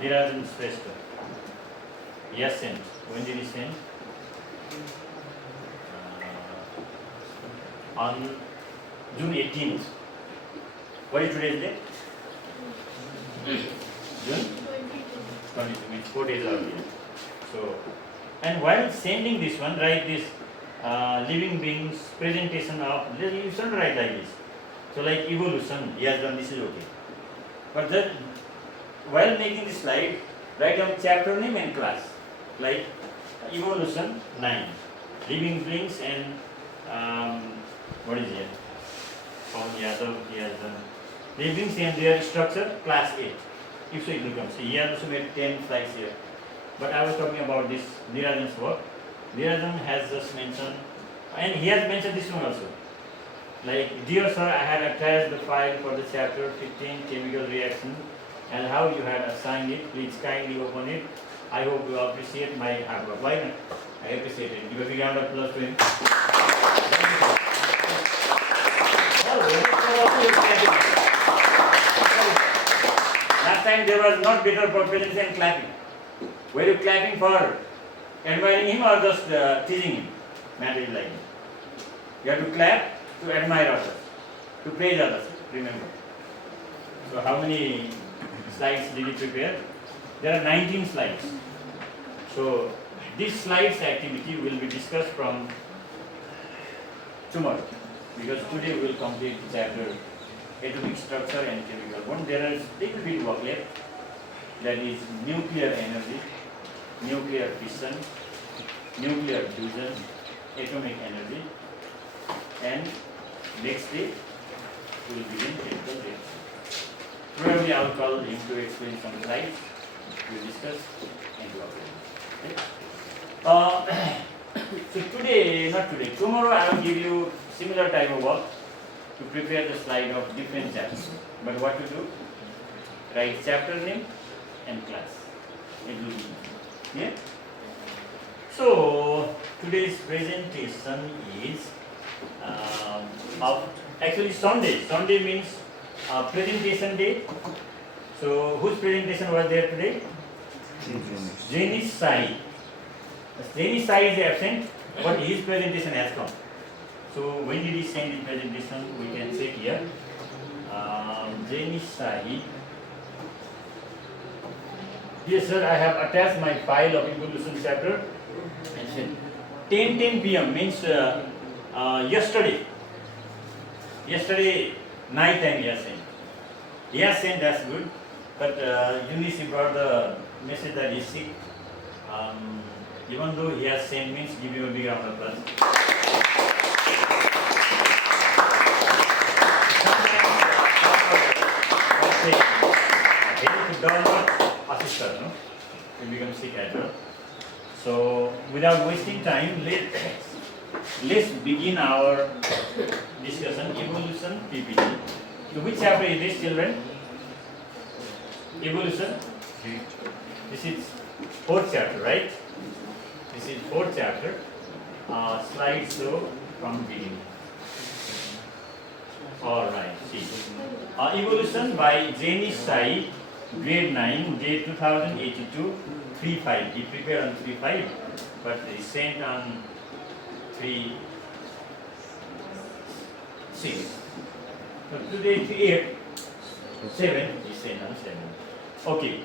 Nirajan Shrestha. He has sent. When did he send? On June 18th. What is today's date? June 22, means 4 days earlier. So, and while sending this one, write this living beings presentation of, you shouldn't write like this. So like evolution, he has done, this is okay. But then, while making this slide, write down chapter name and class. Like evolution 9, living beings and what is it? Pawan Yadav, he has done living beings and their structure, class 8. If so, it will come. See, he has also made 10 slides here. But I was talking about this Nirajan's work. Nirajan has just mentioned, and he has mentioned this one also. Like, dear sir, I had attached the file for the chapter 15 chemical reaction and how you had assigned it. Please kindly open it. I hope you appreciate my hard work. Why not? I appreciate it. Give a big round of applause to him. Last time there was not better propellants than clapping. Were you clapping for admiring him or just teasing him? Matter is like that. You have to clap to admire others, to praise others. Remember. So how many slides did you prepare? There are 19 slides. So this slides activity will be discussed from tomorrow, because today we will complete chapter atomic structure and chemical bond. There is little bit work left, that is nuclear energy, nuclear fission, nuclear fusion, atomic energy, and next day we will begin chemical reaction. Probably I will call him to explain some slides. We will discuss and do okay. So today, not today, tomorrow I will give you similar type of work to prepare the slide of different chapters. But what to do? Write chapter name and class. It will be yeah. So today's presentation is of actually Sunday. Sunday means presentation day. So whose presentation was there today? Jenish Shahi. Jenish Shahi is absent, but his presentation has come. So when did he send his presentation? We can check here. Jenish Shahi. Yes, sir. I have attached my file of evolution chapter. 10 p.m. means yesterday. Yesterday night time he has sent. He has sent, that's good. But Jenish brought the message that he is sick. Even though he has sent, means give him a big round of applause. He becomes sick as well. So without wasting time, let's begin our discussion. Evolution PPT. So which chapter is this, children? Evolution. This is 4th chapter, right? This is 4th chapter. Slide show from beginning. All right. See. Evolution by Jenish Shahi, grade 9, day 2082, 3.5. He prepared on 3.5, but he sent on 3.6. So today 8.7. He sent on 7. Okay.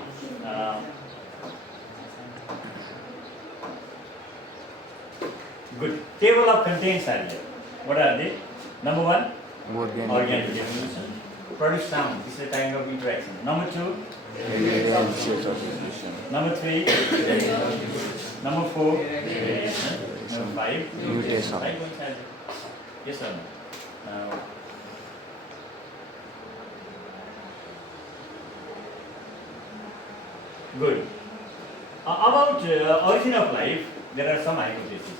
Good. Table of contents are there. What are they? Number 1, organic evolution. Produce sound. This is the time of interaction. Number 2, number 3, number 4, number 5, mutation. Yes or no? Good. About origin of life, there are some hypotheses.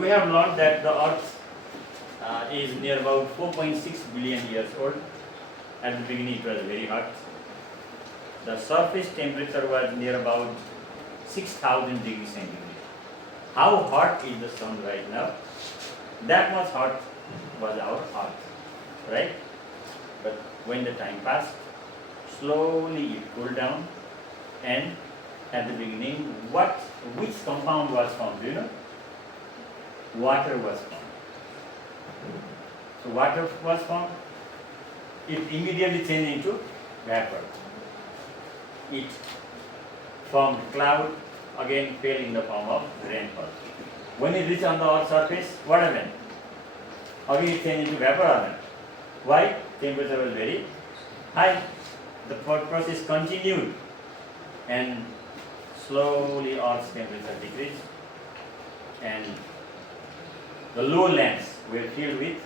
We have learned that the Earth is near about 4.6 billion years old. At the beginning it was very hot. The surface temperature was near about 6,000 degrees centigrade. How hot is the sun right now? That much hot was our Earth, right? But when the time passed, slowly it cooled down, and at the beginning, which compound was formed? Do you know? Water was formed. So water was formed. It immediately changed into vapor. It formed cloud, again fell in the form of rainfall. When it reached on the earth's surface, what happened? Again it changed into vapor again. Why? Temperature was very high. The process continued, and slowly earth's temperature decreased, and the lowlands were filled with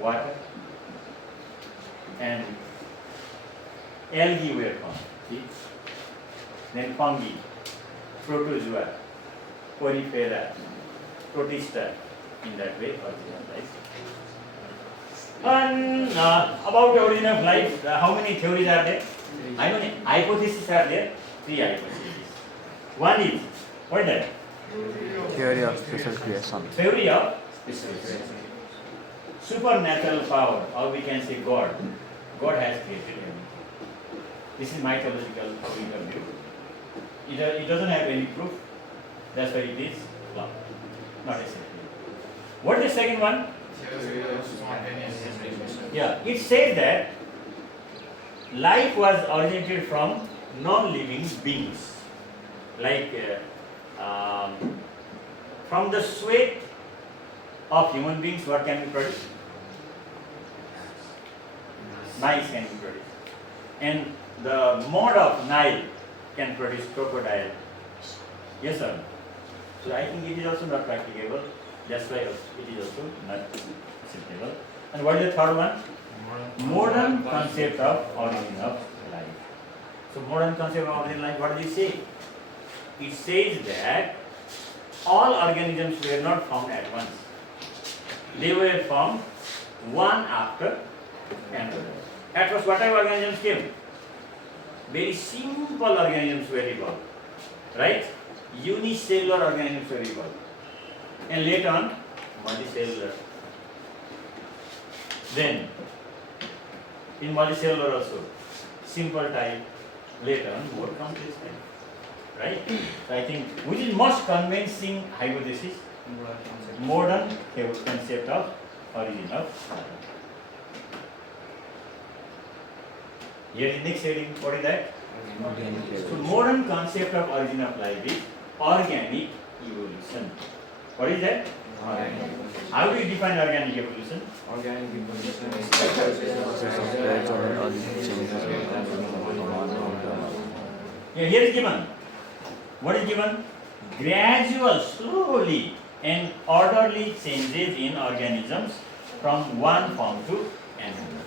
water, and algae were formed. See? Then fungi, protozoa, porifera, protista, in that way origin of life. And about the origin of life, how many theories are there? How many hypotheses are there? 3 hypotheses. One is, what is that? Theory of special creation. Theory of special creation. Supernatural power, or we can say God. God has created everything. This is mythological point of view. It doesn't have any proof. That's why it is law, not a secret. What is the second one? Yeah, it says that life was originated from non-living beings. Like from the sweat of human beings, what can be produced? Mice can be produced. And the mud of Nile can produce crocodile. Yes, sir. So I think it is also not practicable. That's why it is also not acceptable. And what is the third one? Modern concept of origin of life. So modern concept of origin of life, what does it say? It says that all organisms were not formed at once. They were formed one after another. At first, whatever organisms came, very simple organisms were evolved, right? Unicellular organisms were evolved, and later on, multicellular. Then, in multicellular also, simple type, later on, more complex type, right? So I think, which is most convincing hypothesis? Modern concept of origin of life. Here is next heading, what is that? So modern concept of origin of life is organic evolution. What is that? How do you define organic evolution? Organic evolution is Process of gradual changes. Yeah, here is given. What is given? Gradual, slowly and orderly changes in organisms from one form to another.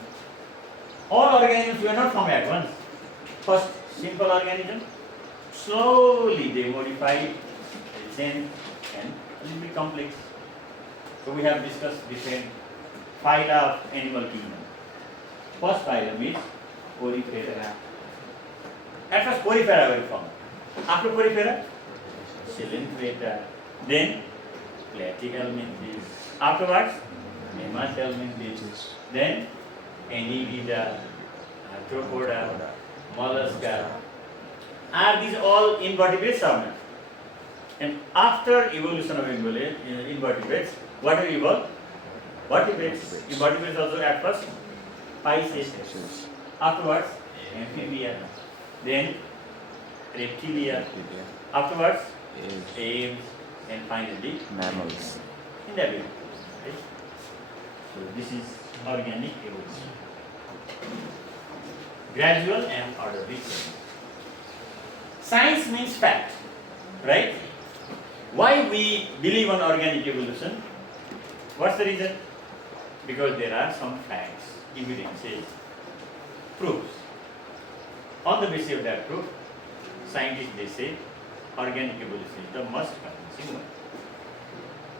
All organisms were not formed at once. First, simple organism, slowly they modified, they changed, and it will be complex. So we have discussed different phyla of animal kingdom. First phylum is Porifera. At first, Porifera were formed. After Porifera, Coelenterata. Then Platyhelminthes. Afterwards, Nemathelminthes. Then Annelida, Arthropoda, Mollusca. Are these all invertebrates or not? And after evolution of invertebrates, what will evolve? Vertebrates. Invertebrates also at first Pisces. Afterwards, Amphibia. Then Reptilia. Afterwards, apes. And finally, Mammals. in that way. Right? So this is organic evolution. Gradual and orderly change. Science means fact, right? Why we believe on organic evolution? What's the reason? Because there are some facts, evidences, proofs. On the basis of that proof, scientists they say organic evolution is the most convincing one.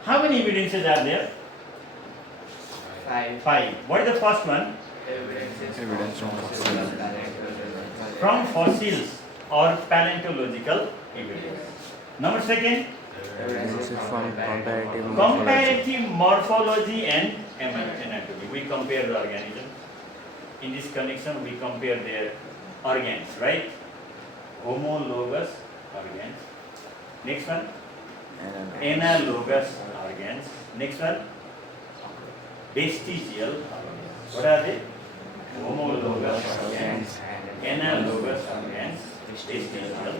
How many evidences are there? 5. 5. What is the first one? Evidence from fossils. From fossils or paleontological evidence. Number second, Evidence from comparative morphology. comparative morphology and anatomy. We compare the organisms. in this connection we compare their organs, right? Homologous organs. Next one, analogous organs. Next one, vestigial organs. What are they? Homologous organs, analogous organs, vestigial.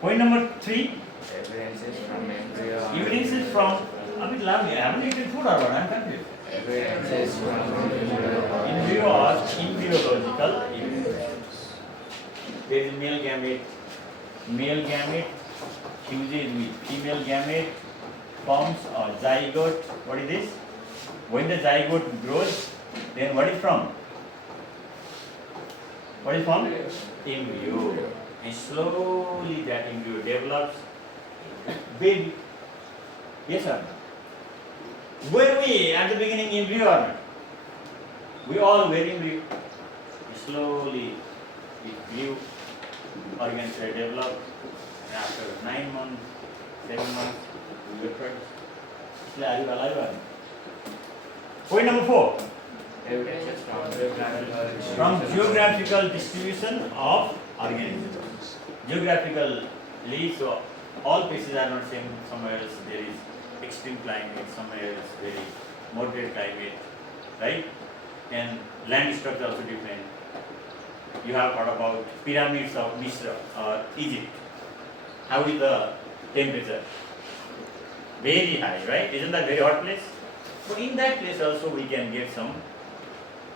Point number 3. Evidences from embryo. Evidences from. Abhi loud, I haven't eaten food or what? I'm confused. Evidences from Embryo or embryological evidence. There is male gamete. Male gamete fuses with female gamete, forms a zygote. What is this? When the zygote grows, then what is from? What is from? Embryo. And slowly that embryo develops. Baby. Yes, sir. Were we at the beginning embryo or not? We all were embryo. Slowly it grew, organs were developed, and after 9 months, 7 months, we were produced. Are you alive or not? Point number 4. evidences from geographical From geographical distribution of organisms. Geographically, so all places are not same. Somewhere else there is extreme climate, somewhere else very moderate climate, right? And land structure also different. You have heard about pyramids of Misra or Egypt. How is the temperature? Very high, right? Isn't that very hot place? So in that place also we can get some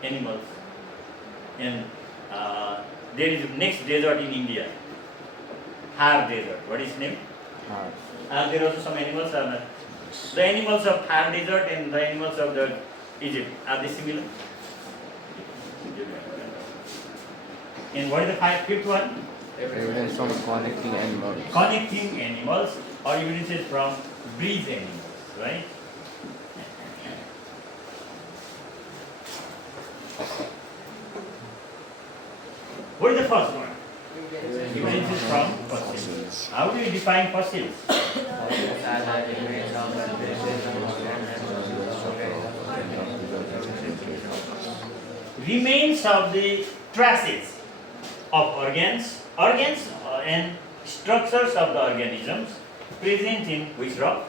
animals. And there is next desert in India, Har Desert. What is name? There are also some animals are not. The animals of Har Desert and the animals of the Egypt, are they similar? And what is the fifth one? Evidence from connecting animals. Connecting animals or evidences from bridge animals, right? What is the first one? Evidences from fossils. How do you define fossils? fossils are the remains of the species Remains of the traces of organs and structures of the organisms present in which rock?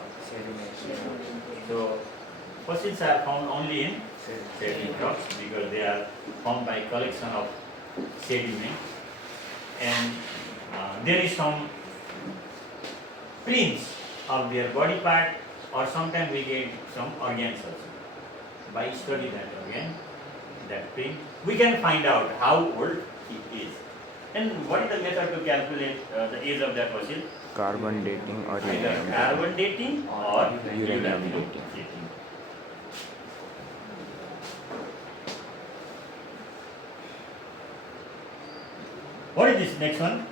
So fossils are found only in sediment rocks because they are formed by collection of sediment, and there is some prints of their body part, or sometimes we get some organs also. By study that organ, that print, we can find out how old it is. And what is the method to calculate the age of that fossil? Carbon dating or Either uranium carbon dating or Uranium uranium dating. dating. What is this next one?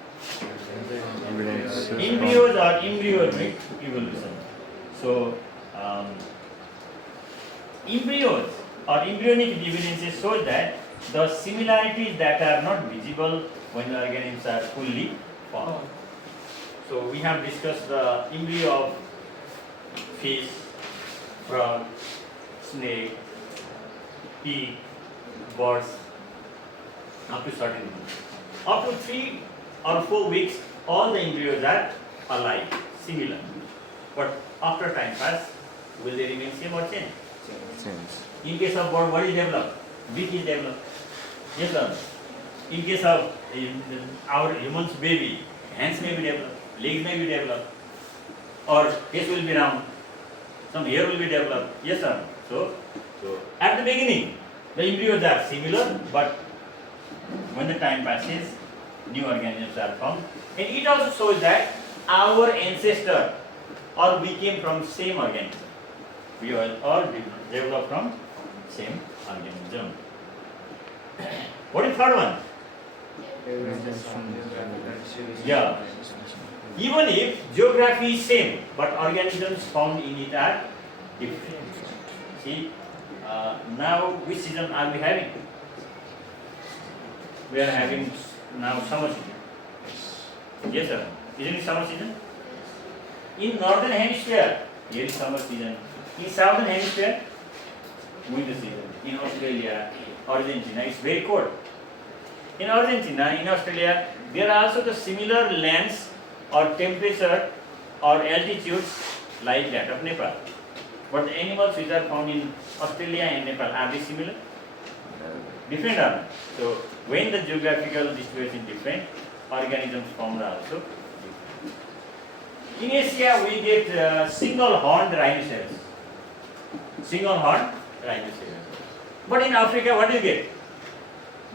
evidence from Embryos or embryonic evolution. So, embryos or embryonic evidences show that the similarities that are not visible when the organisms are fully formed. So, we have discussed the embryo of fish, frog, snake, pig, birds, up to certain age. Up to 3 or 4 weeks, all the embryos are alive, similar. But after time pass, will they remain same or change? sense. In case of bird, what is developed? Beak is developed. Yes or no? In case of our human's baby, hands may be developed, legs may be developed, or face will be round, some hair will be developed. Yes or no? So at the beginning, the embryos are similar, but when the time passes, new organisms are formed. And it also shows that our ancestor or we came from same organism. We all developed from same organism. What is third one? evidences from geographical distribution. Yeah. Even if geography is same, but organisms found in it are different. See, now which season are we having? We are having now summer season. Yes, sir. Isn't it summer season? In northern hemisphere, here is summer season. In southern hemisphere, winter season. In Australia Argentina. It's very cold. In Argentina, in Australia, there are also the similar lands or temperature or altitudes like that of Nepal. But the animals which are found in Australia and Nepal, are they similar? Different or not? So when the geographical distribution is different, organisms formed are also different. In Asia, we get single-horned rhinoceros. Single-horned rhinoceros. But in Africa, what do you get?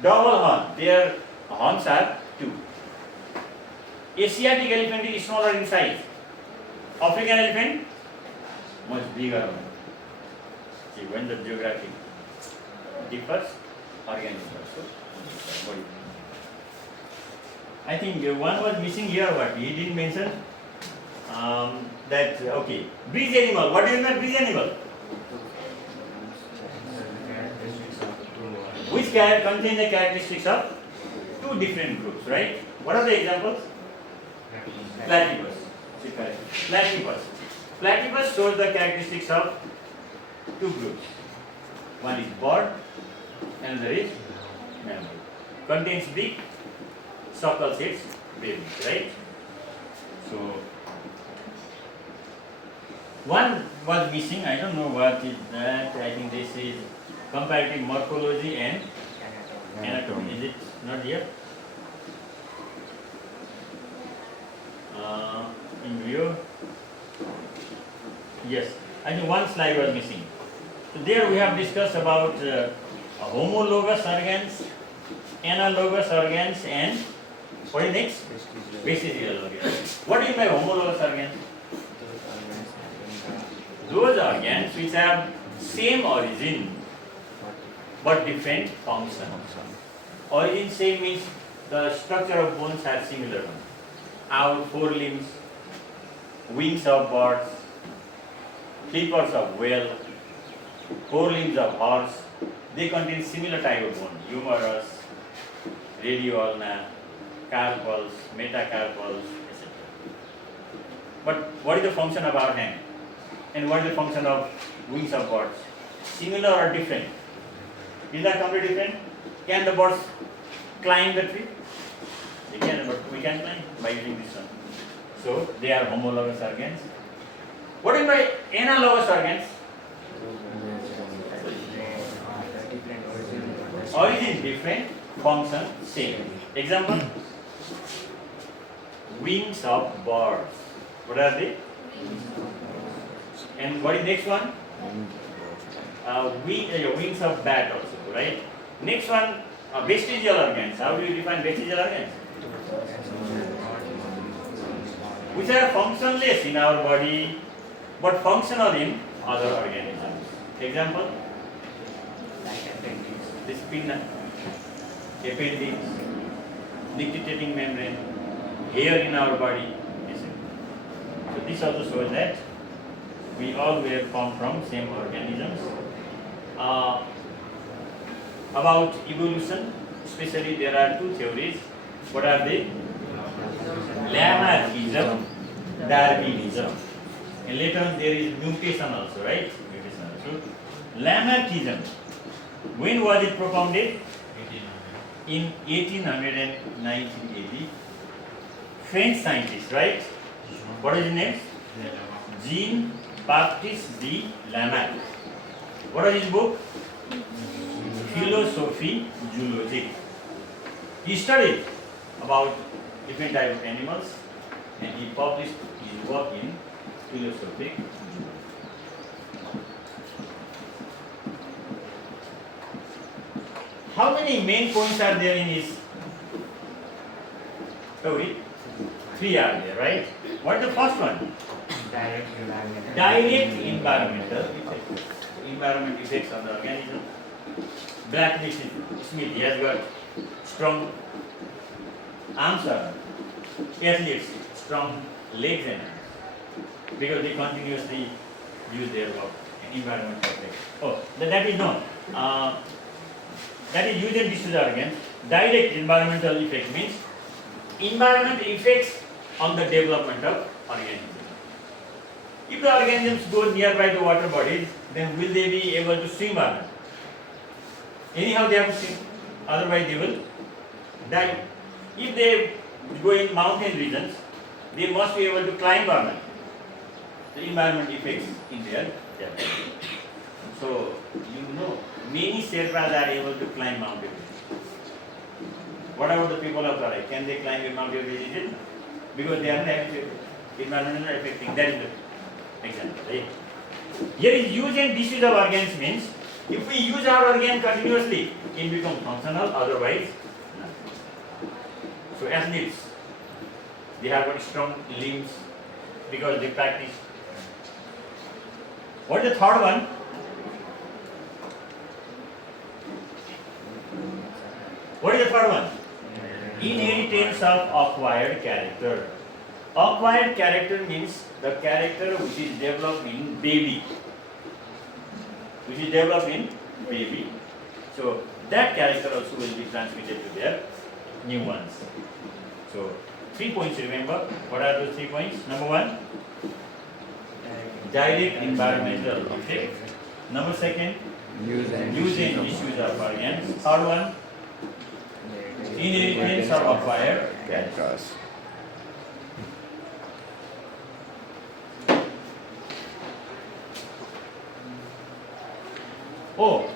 Double horn. Their horns are two. Asiatic elephant is smaller in size. African elephant much bigger one. See, when the geography differs, organisms also differ. I think one was missing here. What he didn't mention that okay. Bridge animal. What do you mean bridge animal? Which contain the characteristics of two different groups, right? What are the examples? Platypus. Platypus. Platypus shows the characteristics of two groups. One is bird, another is mammal. Contains beak, suckles its babies, right? So one was missing. I don't know what is that. I think this is comparative morphology and anatomy. Is it not here? In view? Yes. I think one slide was missing. So there we have discussed about homologous organs, analogous organs, and what is next? Vestigial organs. What do you mean by homologous organs? Those organs which have same origin but different function. Origin same means the structure of bones are similar. Our forelimbs, wings of birds, flippers of whale, forelimbs of horse, they contain similar type of bone. Humerus, radioulna, carpals, metacarpals, etc. But what is the function of our hand? And what is the function of wings of birds? Similar or different? Is that completely different? Can the birds climb the tree? They can, but we can climb by using this one. So they are homologous organs. What do you mean by analogous organs? Origin different, function same. Example? Wings of birds. What are they? And what is next one? Wings of bat also, right? Next one, vestigial organs. How do you define vestigial organs? Which are functionless in our body, but functional in other organisms. Example? The spina, appendix, nictitating membrane, hair in our body. So this also shows that we all were formed from same organisms. About evolution, especially there are two theories. What are they? Lamarckism, Darwinism. And later on there is mutation also, right? Mutation also. Lamarckism. When was it propounded? In 1819 AD. French scientist, right? What is his name? Jean-Baptiste de Lamarck. What is his book? Philosophie zoologique. He studied about different types of animals and he published his work in Philosophic Zoology. How many main points are there in his story? 3 are there, right? What is the first one? Direct environmental effects. Environment effects on the organism. Blacksmith, he has got strong arms, athletes, strong legs and arms, because they continuously use their work and environmental effects. Oh, that is known. That is used and distributed organs. Direct environmental effect means environment effects on the development of organisms. If the organisms go nearby the water bodies, then will they be able to swim or not? Anyhow they have to sing, otherwise they will die. If they go in mountain regions, they must be able to climb or not. The environment effects in their development. So, many Sherpas are able to climb mountain ranges. What about the people of Tarai? Can they climb a mountain range? Because they are not habituated. Environment is not affecting. That is the example, right? Here is use and disuse of organs means, if we use our organ continuously, it becomes functional, otherwise, no. So athletes, they have got strong limbs because they practice. What is the third one? What is the third one? Inheritance of acquired character. Acquired character means the character which is developed in baby. Which is developed in baby. So that character also will be transmitted to their new ones. So 3 points, remember. What are those 3 points? Number 1, direct environmental effect. Number 2, Use and use and misuse of organs. Third one, inheritance of acquired character. characters. Oh,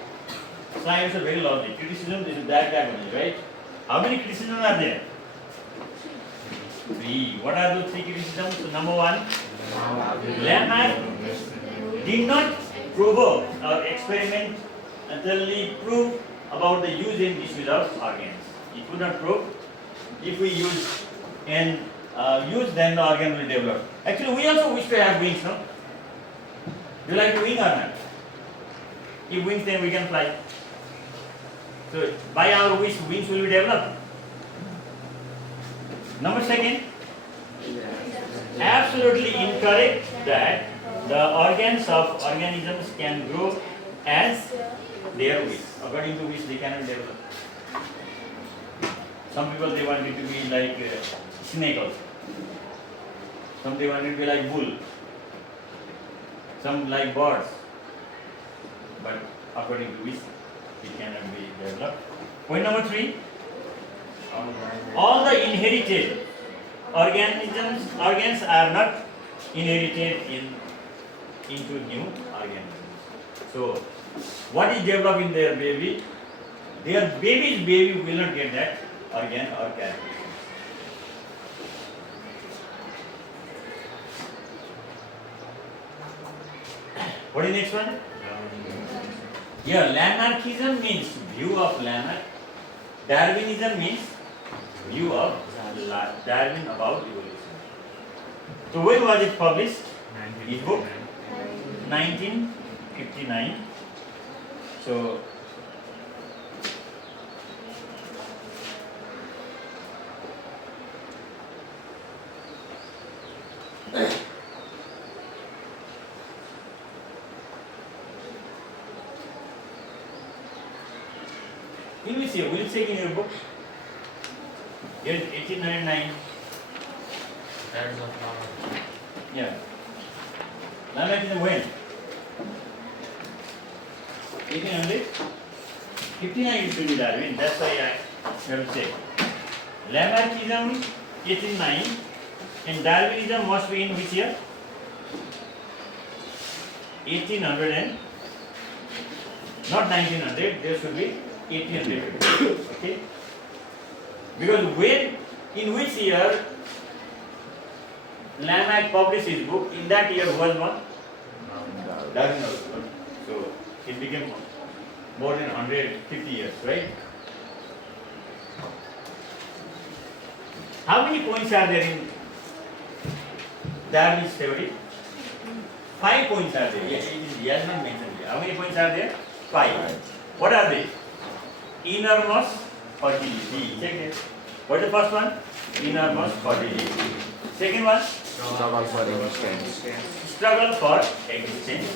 science is very logic. Criticism is that diagonal, right? How many criticisms are there? 3. What are those 3 criticisms? So number 1, Lamarck did not provoke or experimentally prove about the use and misuse of organs. He could not prove. If we use and use, then the organ will develop. Actually, we also wish to have wings, no? Do you like to wing or not? If wings, then we can fly. So, by our wish, wings will be developed. Number 2, absolutely incorrect that the organs of organisms can grow as their wish. According to which they cannot develop. Some people they want it to be like snake also. Some they want it to be like bull. Some like birds. But according to which it cannot be developed. Point number 3. All the inherited organs are not inherited into new organisms. So, what is developed in their baby? Their baby will not get that organ or characteristics. What is next one? Here, Lamarckism means view of Lamarck. Darwinism means view of Darwin about evolution. So when was it published? His book? 1959. So in which year? Will you check in your book? Year 1809. Yeah. Lamarckism when? 1800? 59 it should be Darwin. That's why I have to check. Lamarckism 1809 and Darwinism must be in which year? 1800 and not 1900. There should be 1800. Okay. Because when, in which year Lamarck published his book, in that year was one? Darwin was born. So it became more than 150 years, right? How many points are there in Darwin's theory? 5 points are there. Yes, he has not mentioned here. How many points are there? 5. What are they? Enormous fertility. Check it. What is the first one? Enormous fertility. Second one? Struggle for existence. Struggle for existence.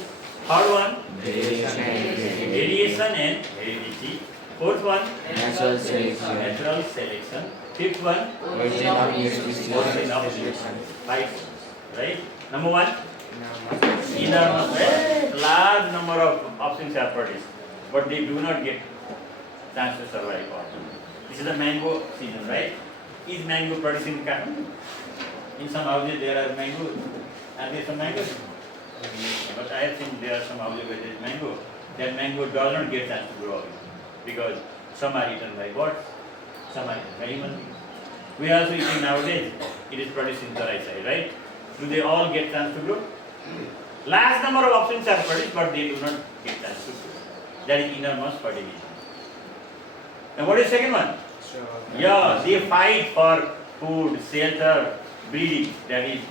Third one? Variation and Variation and heredity. Fourth one? natural selection. Natural selection. Fifth one? Origin of new species. Origin of species. 5. Right? Number 1? Enormous. Large number of options are produced, but they do not get chance to survive or. This is the mango season, right? Is mango producing in Kathmandu? In some houses there are mango, and there are some mangoes. But I have seen there are some houses where there is mango. That mango does not get chance to grow up because some are eaten by birds, some are eaten by human beings. We are also eating nowadays. It is produced in the right side, right? Do they all get chance to grow? Large number of options are produced, but they do not get chance to grow. That is innermost fertilization. And what is the second one? Yeah, they fight for food, shelter, breeding. That is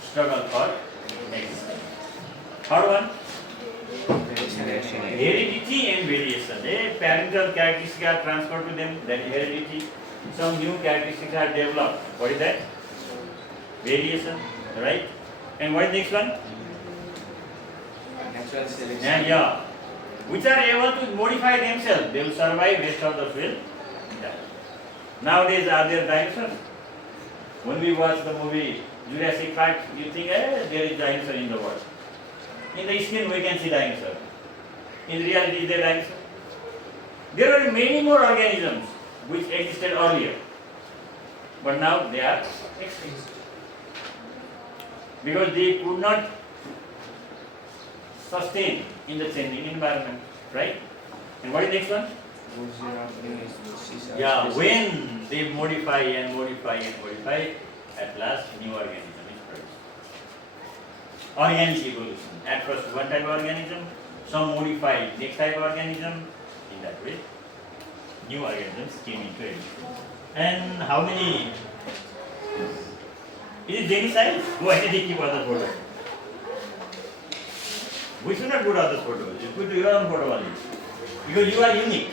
struggle for existence. Third one, heredity and variation. Parental characteristics are transferred to them. That is heredity. Some new characteristics are developed. What is that? Variation, right? And what is the next one? Natural selection. And yeah, which are able to modify themselves. They will survive, rest of the will die. Nowadays, are there dinosaurs? When we watch the movie Jurassic Park, you think, there is dinosaur in the world. In the screen, we can see dinosaur. In reality, is there dinosaur? There were many more organisms which existed earlier, but now they are extinct because they could not sustain in the changing environment, right? And what is the next one? Yeah, when they modify and modify and modify, at last new organism is produced. Organic evolution. At first one type of organism, some modified next type of organism. In that way, new organisms came into existence. And how many? Is it Jenish Shahi? Go ahead and keep other photos. We should not put other photos. You put your own photo only. Because you are unique.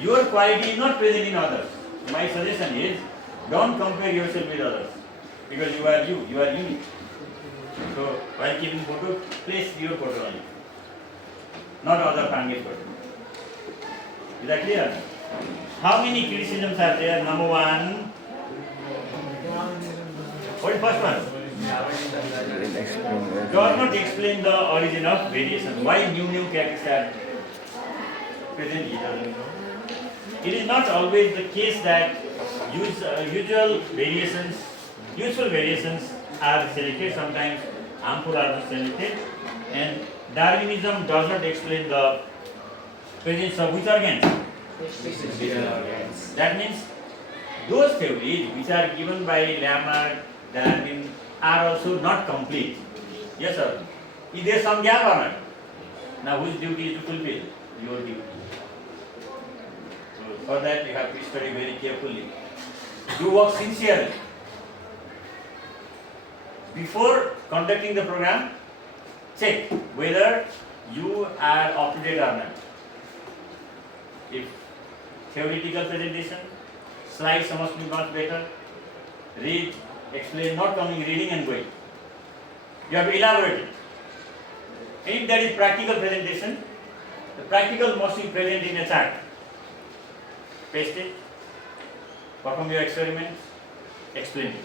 Your quality is not present in others. My suggestion is, don't compare yourself with others. Because you are unique. So, while keeping photo, place your photo only. Not other Pange's photo. Is that clear? How many criticisms are there? Number one. What is first one? Does not explain the origin of variation. Why new characters are present? He doesn't know. It is not always the case that usual variations, useful variations are selected. Sometimes harmful are not selected. And Darwinism does not explain the presence of which organs? That means those theories which are given by Lamarck, Darwin are also not complete. Yes or no? Is there some gap or not? Now whose duty is to fulfill? Your duty. So for that you have to study very carefully. Do work sincerely. Before conducting the program, check whether you are up to date or not. If theoretical presentation, slides must be much better. Read, explain, not coming reading and going. You have to elaborate it. And if that is practical presentation, the practical must be present in a chart. Paste it, perform your experiments, explain it.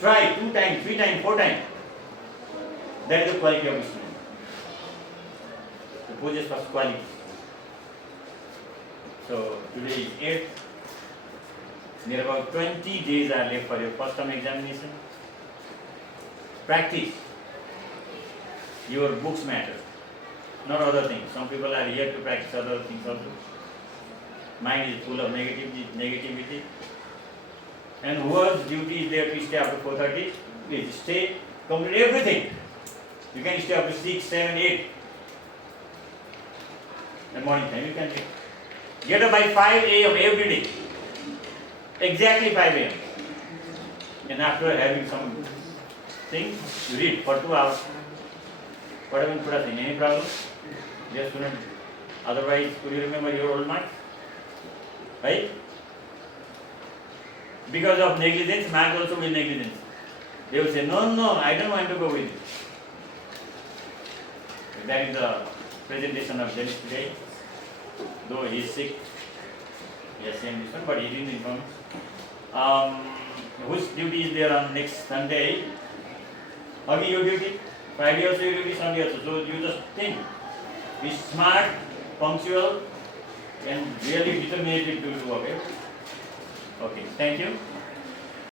Try 2 times, 3 times, 4 times. That is the quality of student. The possess first quality. So today is 8th. Near about 20 days are left for your first term examination. Practice. Your books matter, not other things. Some people are here to practice other things also. Mind is full of negativity. And whose duty is there to stay up to 4:30? Please stay, complete everything. You can stay up to 6, 7, 8. And morning time you can get up by 5 a.m. every day. Exactly 5 a.m. And after having some things, you read for 2 hours. What have been put in? Any problem? Dear student, otherwise, could you remember your old marks? Right? Because of negligence, marks also will negligence. They will say, no, I don't want to go with you. That is the presentation of Jenish today. Though he is sick, he has sent this one, but he didn't inform. Whose duty is there on next Sunday? Again your duty. Friday also your duty, Sunday also. So you just think. Be smart, punctual and really determined to do. Okay. Okay. Thank you.